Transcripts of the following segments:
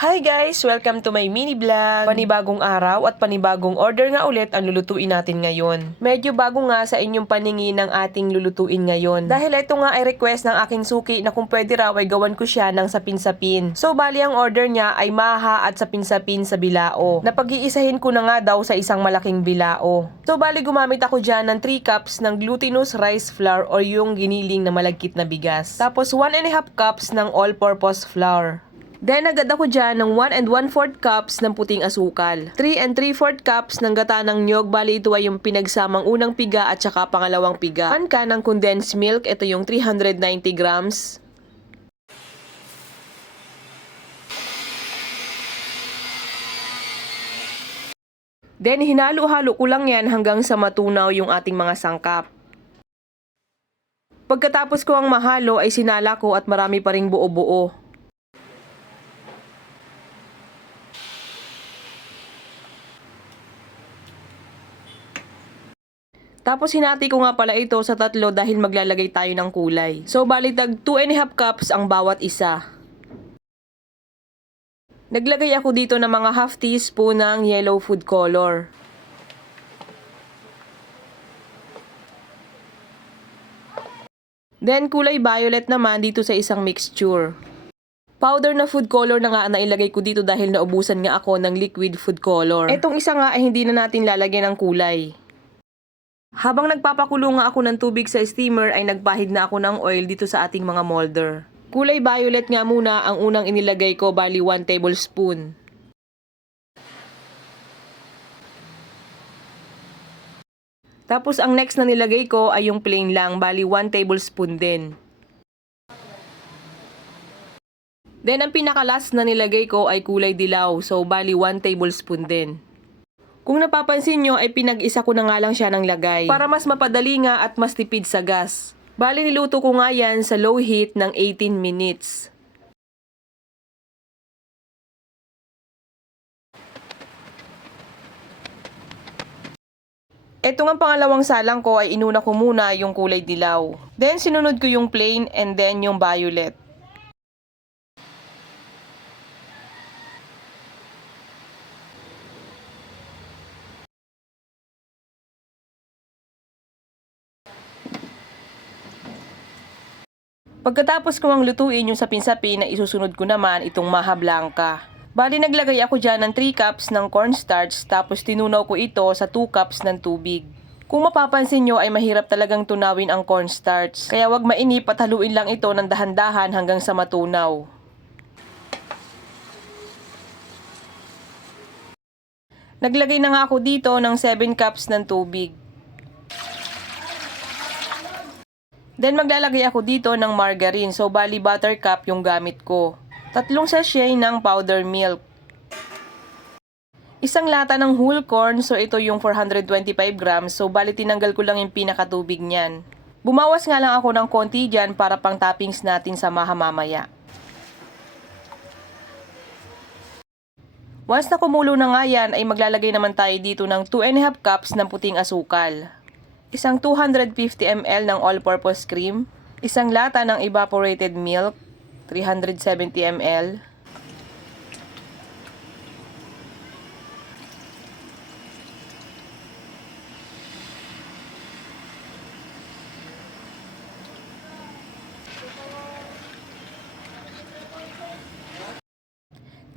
Hi guys! Welcome to my mini vlog. Panibagong araw at panibagong order nga ulit ang lulutuin natin ngayon. Medyo bago nga sa inyong paningin ng ating lulutuin ngayon. Dahil ito nga ay request ng aking suki na kung pwede raw ay gawan ko siya ng sapin-sapin. So bali ang order niya ay maha at sapin-sapin sa bilao. Napag-iisahin ko na nga daw sa isang malaking bilao. So bali gumamit ako dyan ng 3 cups ng glutinous rice flour o yung giniling na malagkit na bigas. Tapos 1 and a half cups ng all-purpose flour. Then, agad ako dyan ng 1 and 1/4 cups ng puting asukal. 3 and 3/4 cups ng gata ng nyog. Bali, ito ay yung pinagsamang unang piga at saka pangalawang piga. 1 can ng condensed milk. Ito yung 390 grams. Then, hinalo-halo ko lang yan hanggang sa matunaw yung ating mga sangkap. Pagkatapos ko ang mahalo ay sinala ko at marami pa ring buo-buo. Tapos hinati ko nga pala ito sa tatlo dahil maglalagay tayo ng kulay. So bali tag 2 and a half cups ang bawat isa. Naglagay ako dito ng mga half teaspoon ng yellow food color. Then kulay violet naman dito sa isang mixture. Powder na food color na nga na ilagay ko dito dahil naubusan nga ako ng liquid food color. Etong isa nga ay hindi na natin lalagyan ng kulay. Habang nagpapakulo nga ako ng tubig sa steamer ay nagpahid na ako ng oil dito sa ating mga molder. Kulay violet nga muna ang unang inilagay ko, bali 1 tablespoon. Tapos ang next na nilagay ko ay yung plain lang, bali 1 tablespoon din. Then ang pinaka-last na nilagay ko ay kulay dilaw, so bali 1 tablespoon din. Kung napapansin nyo ay pinag-isa ko na nga lang siya ng lagay para mas mapadali nga at mas tipid sa gas. Bali niluto ko nga yan sa low heat ng 18 minutes. Ito nga pangalawang salang ko ay inuna ko muna yung kulay dilaw. Then sinunod ko yung plain and then yung violet. Pagkatapos ko ang lutuin yung sapin-sapin na isusunod ko naman itong maha blanca. Bali naglagay ako dyan ng 3 cups ng cornstarch tapos tinunaw ko ito sa 2 cups ng tubig. Kung mapapansin nyo ay mahirap talagang tunawin ang cornstarch. Kaya wag mainip at haluin lang ito ng dahan-dahan hanggang sa matunaw. Naglagay na nga ako dito ng 7 cups ng tubig. Then maglalagay ako dito ng margarine, so bali buttercup yung gamit ko. 3 sachet ng powder milk. Isang lata ng whole corn, so ito yung 425 grams, so bali tinanggal ko lang yung pinakatubig niyan. Bumawas nga lang ako ng konti dyan para pang toppings natin sa maha mamaya. Once na kumulo na nga yan, ay maglalagay naman tayo dito ng 2 and a half cups ng puting asukal. Isang 250 ml ng all-purpose cream, isang lata ng evaporated milk, 370 ml,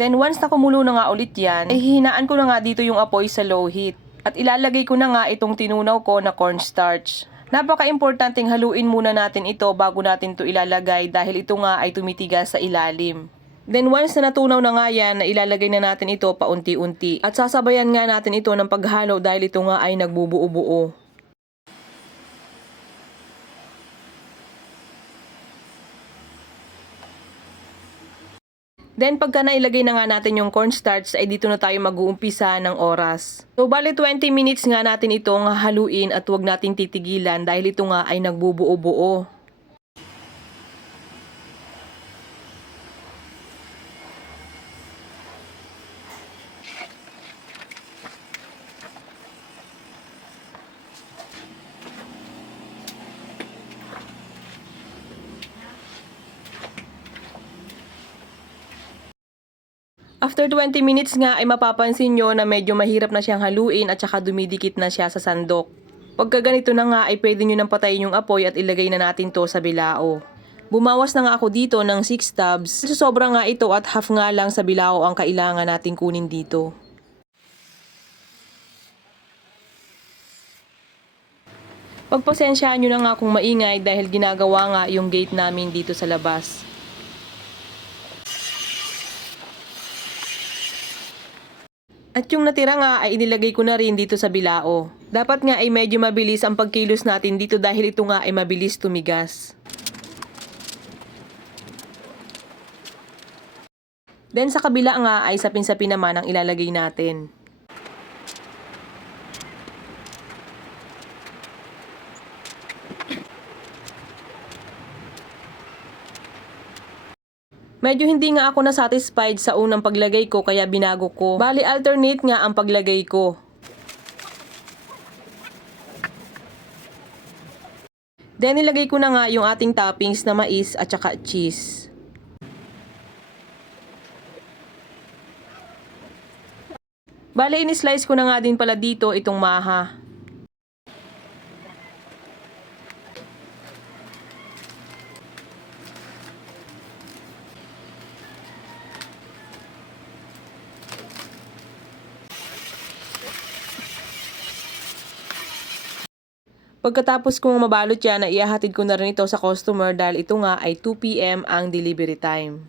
then once na kumulo na nga ulit yan, ay hihinaan ko na nga dito yung apoy sa low heat. At ilalagay ko na nga itong tinunaw ko na cornstarch. Napaka-importanting haluin muna natin ito bago natin ito ilalagay dahil ito nga ay tumitigas sa ilalim. Then once na natunaw na nga yan, na ilalagay na natin ito paunti-unti. At sasabayan nga natin ito ng paghalo dahil ito nga ay nagbubuo-buo. Then pagka nailagay na nga natin yung cornstarch ay dito na tayo mag-uumpisa ng oras. So bali 20 minutes nga natin itong haluin at huwag nating titigilan dahil ito nga ay nagbubuo-buo. After 20 minutes nga ay mapapansin nyo na medyo mahirap na siyang haluin at saka dumidikit na siya sa sandok. Pagka ganito na nga ay pwede nyo nang patayin yung apoy at ilagay na natin to sa bilao. Bumawas na nga ako dito ng 6 tubs. Sobra nga ito at half nga lang sa bilao ang kailangan nating kunin dito. Pagpasensyaan nyo na nga kung maingay dahil ginagawa nga yung gate namin dito sa labas. At yung natira nga ay inilagay ko na rin dito sa bilao. Dapat nga ay medyo mabilis ang pagkilos natin dito dahil ito nga ay mabilis tumigas. Then sa kabila nga ay sapin-sapin naman ang ilalagay natin. Medyo hindi nga ako na-satisfied sa unang paglagay ko kaya binago ko. Bali alternate nga ang paglagay ko. Then nilagay ko na nga yung ating toppings na mais at saka cheese. Bali in-slice ko na nga din pala dito itong maha. Pagkatapos kong mabalot yan, ihahatid ko na rin ito sa customer dahil ito nga ay 2 PM ang delivery time.